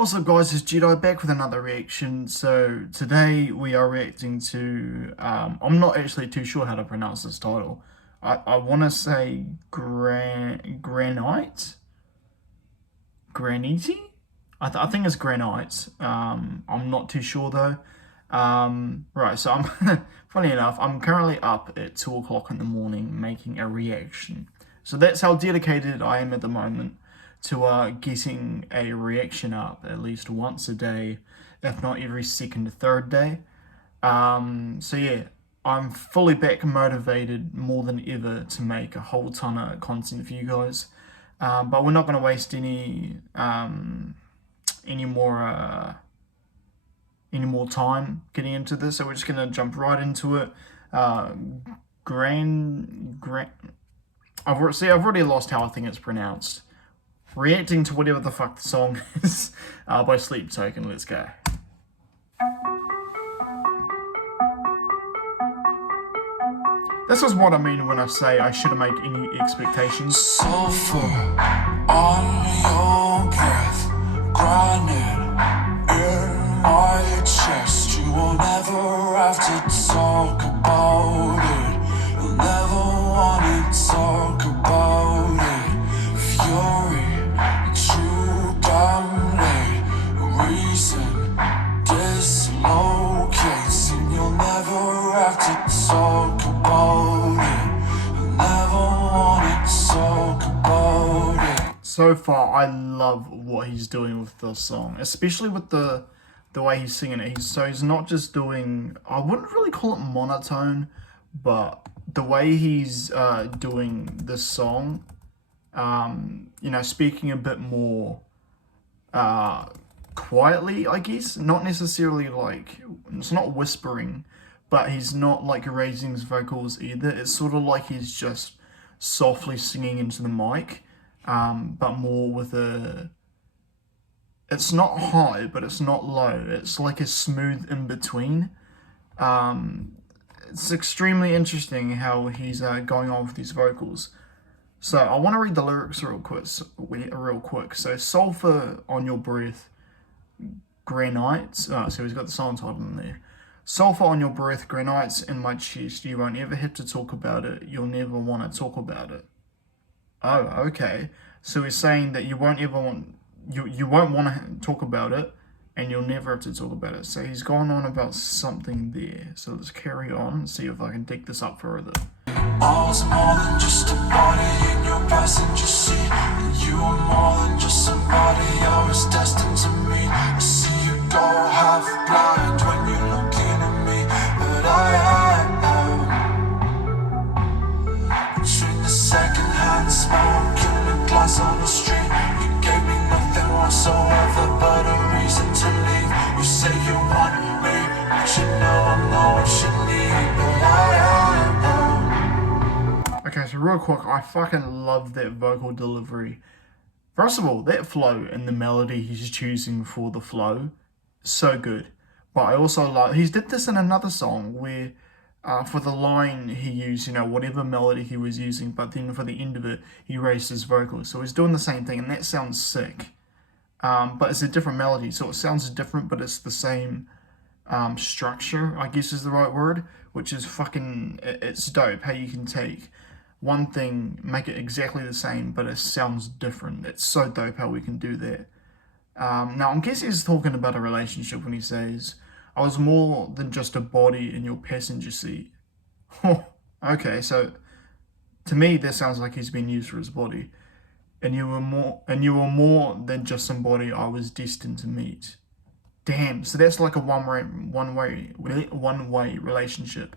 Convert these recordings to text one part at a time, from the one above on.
What's up guys, it's Jedi back with another reaction. So today we are reacting to, I'm not actually too sure how to pronounce this title. I want to say Granite? Granite? I think it's Granite. I'm not too sure though. Right, so I'm, funny enough, I'm currently up at 2 o'clock in the morning making a reaction. So that's how dedicated I am at the moment to getting a reaction up at least once a day, if not every second or third day. So yeah, I'm fully back motivated more than ever to make a whole ton of content for you guys. But we're not going to waste any more time getting into this, so we're just going to jump right into it. I've already lost how I think it's pronounced. Reacting to whatever the fuck the song is by Sleep Token. Let's go. This is what I mean when I say I shouldn't make any expectations. Sulfur on your breath, granite in my chest. You will never have to talk about it. You'll never want to talk about it. Fury, true damn late. Reason dislocates, and you'll never have to talk about it. You'll never want to talk about it. So far, I love what he's doing with the song, especially with the way he's singing it. He's not just doing, I wouldn't really call it monotone, but the way he's doing this song, speaking a bit more quietly, I guess. Not necessarily like, it's not whispering, but he's not like raising his vocals either. It's sort of like he's just softly singing into the mic, but more with a, it's not high, but it's not low. It's like a smooth in between. It's extremely interesting how he's going on with these vocals. So I want to read the lyrics real quick. So sulfur on your breath, granite. So he's got the song title in there. Sulfur on your breath, granites in my chest. You won't ever have to talk about it. You'll never want to talk about it. Oh, okay. So he's saying that you won't ever want, you won't want to talk about it, and you'll never have to talk about it. So he's gone on about something there. So let's carry on and see if I can dig this up further. All's more than just a body in your passenger seat. And you are more than just somebody I was destined to meet. I see you go half blind when you're looking at me, but I am between the second-hand smoke and the glass on the street. You gave me nothing whatsoever but a reason to leave. You say you want me, but you know I'm not what you need, but I am. Okay, so real quick, I fucking love that vocal delivery. First of all, that flow and the melody he's choosing for the flow, so good. But I also like, he did this in another song where for the line he used, whatever melody he was using, but then for the end of it, he raised his vocals. So he's doing the same thing, and that sounds sick. But it's a different melody, so it sounds different, but it's the same structure, I guess is the right word, which is fucking, it's dope how you can take one thing, make it exactly the same, but it sounds different. It's so dope how we can do that. Now, I'm guessing he's talking about a relationship when he says, I was more than just a body in your passenger seat. Okay, so to me, that sounds like he's been used for his body. And you were more than just somebody I was destined to meet. Damn, so that's like a one-way relationship.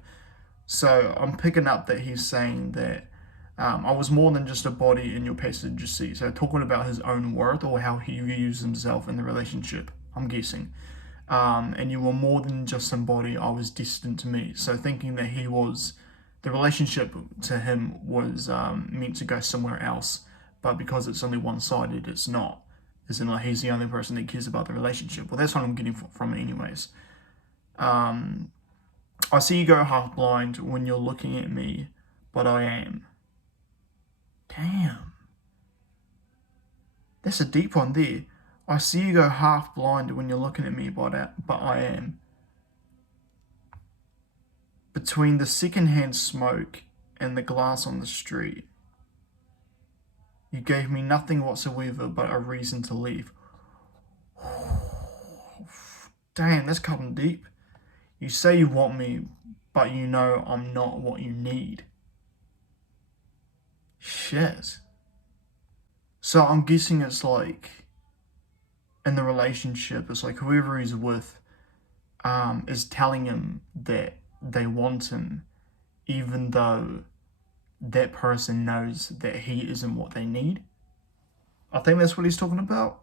So I'm picking up that he's saying that I was more than just a body in your passenger seat. So talking about his own worth or how he views himself in the relationship, I'm guessing. And you were more than just somebody I was destined to meet. So thinking that the relationship to him was meant to go somewhere else, but because it's only one-sided, it's not. As in, like, he's the only person that cares about the relationship. Well, that's what I'm getting from it anyways. I see you go half blind when you're looking at me, but I am. Damn. That's a deep one there. I see you go half blind when you're looking at me, but I am. Between the secondhand smoke and the glass on the street, you gave me nothing whatsoever but a reason to leave. Damn, that's cutting deep. You say you want me, but you know I'm not what you need. Shit. So I'm guessing it's like, in the relationship, it's like whoever he's with is telling him that they want him, even though that person knows that he isn't what they need. I think that's what he's talking about.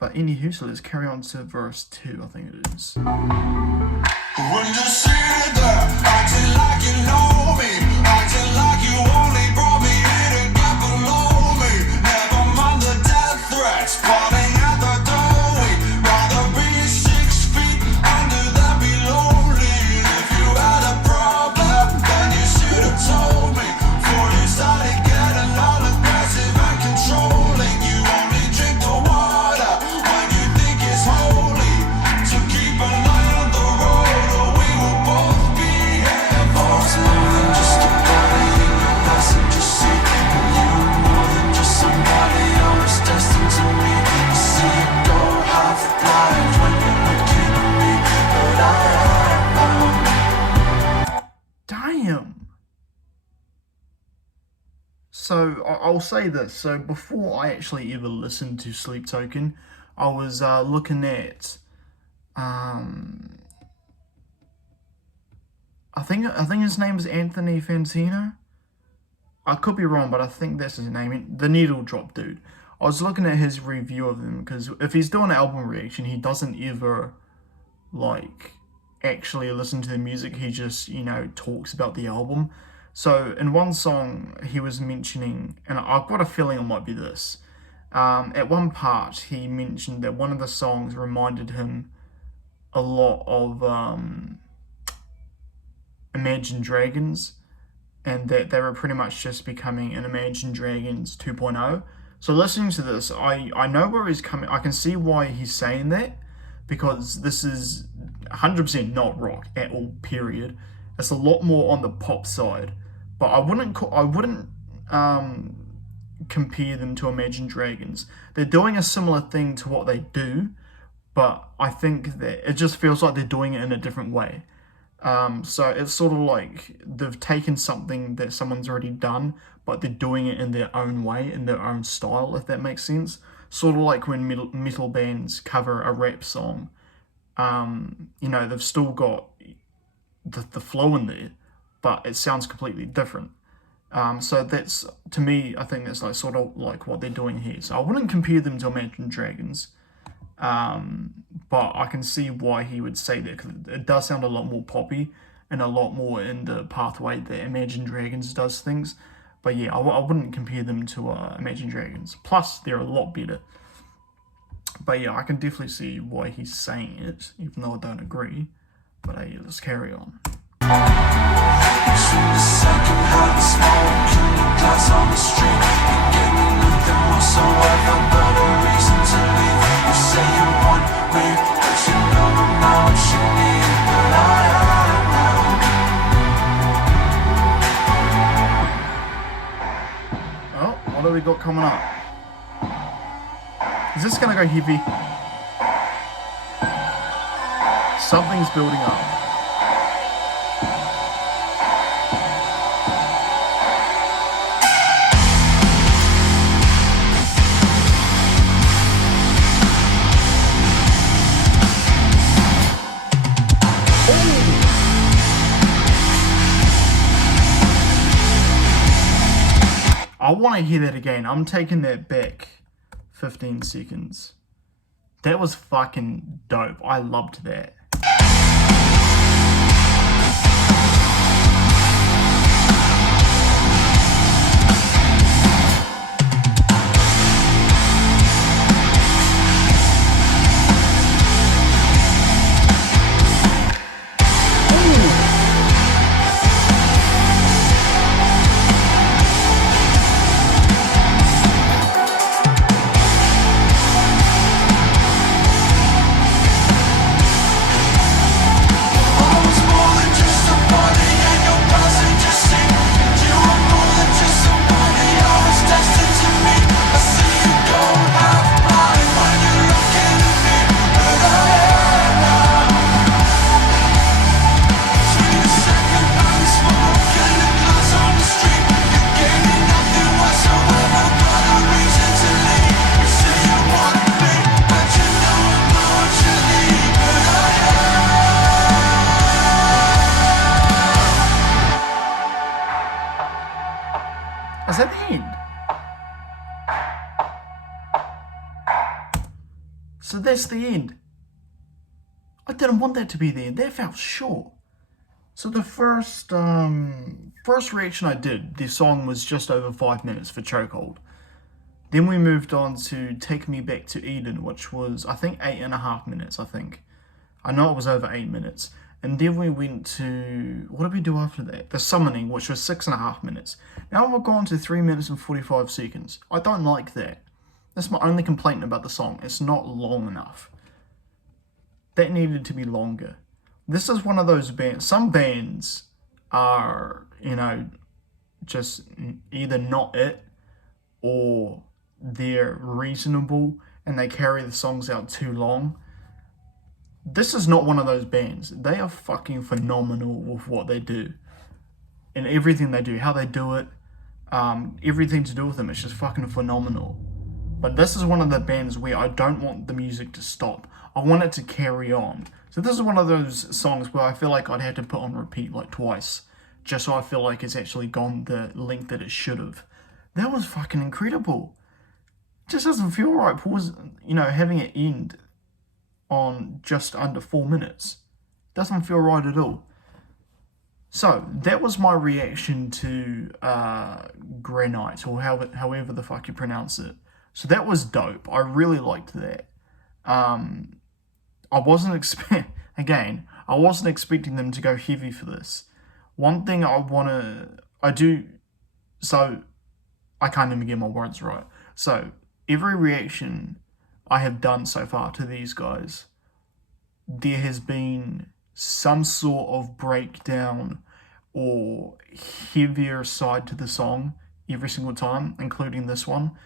But anywho, so let's carry on to verse 2, I think it is. When you sit there, acting like you know me, acting like you only brought me here to get below me. Never mind the death threats, falling at the door. We'd rather be 6 feet under than be lonely. If you had a problem, then you should have told me. Before you started getting all aggressive and controlling. You only drink the water when you think it's holy. So keep an eye on the road, or we will both be here. It's more than just a body in your passenger seat, and you are more than just somebody else destined to meet. You see it go half blind when you're looking at me, but I am. Damn. So I'll say this. So before I actually ever listened to Sleep Token, I was looking at I think his name is Anthony Fantino. I could be wrong, but I think that's his name. The Needle Drop dude. I was looking at his review of them, because if he's doing an album reaction, he doesn't ever like actually listen to the music. He just, talks about the album. So in one song he was mentioning, and I've got a feeling it might be this. At one part he mentioned that one of the songs reminded him a lot of Imagine Dragons, and that they were pretty much just becoming an Imagine Dragons 2.0. So listening to this, I know where he's coming. I can see why he's saying that, because this is 100% not rock at all, period. It's a lot more on the pop side, but I wouldn't compare them to Imagine Dragons. They're doing a similar thing to what they do, but I think that it just feels like they're doing it in a different way. So it's sort of like they've taken something that someone's already done, but they're doing it in their own way, in their own style, if that makes sense. Sort of like when metal bands cover a rap song. They've still got the flow in there, but it sounds completely different. So that's, to me, I think that's like sort of like what they're doing here. So I wouldn't compare them to Imagine Dragons. But I can see why he would say that, because it does sound a lot more poppy and a lot more in the pathway that Imagine Dragons does things. But yeah, I wouldn't compare them to Imagine Dragons. Plus, they're a lot better. But yeah, I can definitely see why he's saying it, even though I don't agree. But yeah, let's carry on. Between the second-hand smoke and the glass on the street, you gave me nothing whatsoever but a reason to leave. You say you want me, but you know I'm not what you need, but I am. Oh, what do we got coming up? Is this gonna go heavy? Something's building up. I want to hear that again. I'm taking that back 15 seconds. That was fucking dope. I loved that. that's the end. I didn't want that to be the end. That felt short. So the first reaction I did, the song was just over 5 minutes for Chokehold. Then we moved on to Take Me Back to Eden, which was, I think, 8.5 minutes, I think. I know it was over 8 minutes. And then we went to, what did we do after that? The Summoning, which was 6.5 minutes. Now we've gone to 3 minutes and 45 seconds. I don't like that. That's my only complaint about the song. It's not long enough. That needed to be longer. This is one of those bands, some bands are, just either not it, or they're reasonable and they carry the songs out too long. This is not one of those bands. They are fucking phenomenal with what they do and everything they do, how they do it, everything to do with them. It's just fucking phenomenal. But this is one of the bands where I don't want the music to stop. I want it to carry on. So this is one of those songs where I feel like I'd have to put on repeat like twice, just so I feel like it's actually gone the length that it should have. That was fucking incredible. It just doesn't feel right. Having it end on just under 4 minutes. Doesn't feel right at all. So, that was my reaction to Granite, or however the fuck you pronounce it. So that was dope. I really liked that. I wasn't expecting them to go heavy for this. One thing I can't even get my words right. So, every reaction I have done so far to these guys, there has been some sort of breakdown or heavier side to the song every single time, including this one.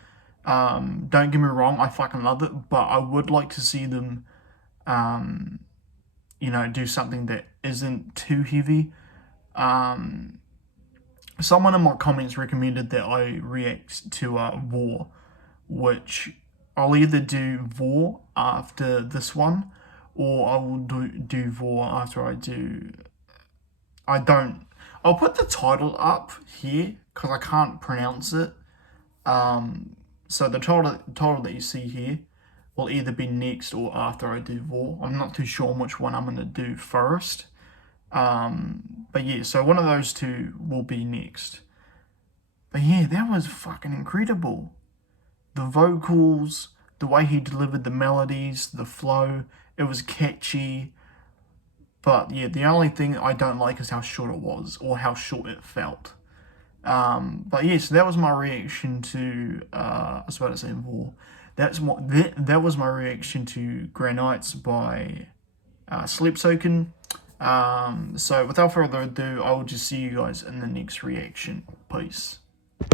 Don't get me wrong, I fucking love it, but I would like to see them, do something that isn't too heavy. Someone in my comments recommended that I react to War, which I'll either do Vor after this one, or I will do Vor after I'll put the title up here, because I can't pronounce it. So the title that you see here will either be next or after I do Vor. I'm not too sure which one I'm going to do first. But yeah, so one of those two will be next. But yeah, that was fucking incredible. The vocals, the way he delivered the melodies, the flow, it was catchy. But yeah, the only thing I don't like is how short it was, or how short it felt. But yeah, so that was my reaction to, I was about to say War. That was my reaction to Granites by Sleep Token. So without further ado, I will just see you guys in the next reaction. Peace.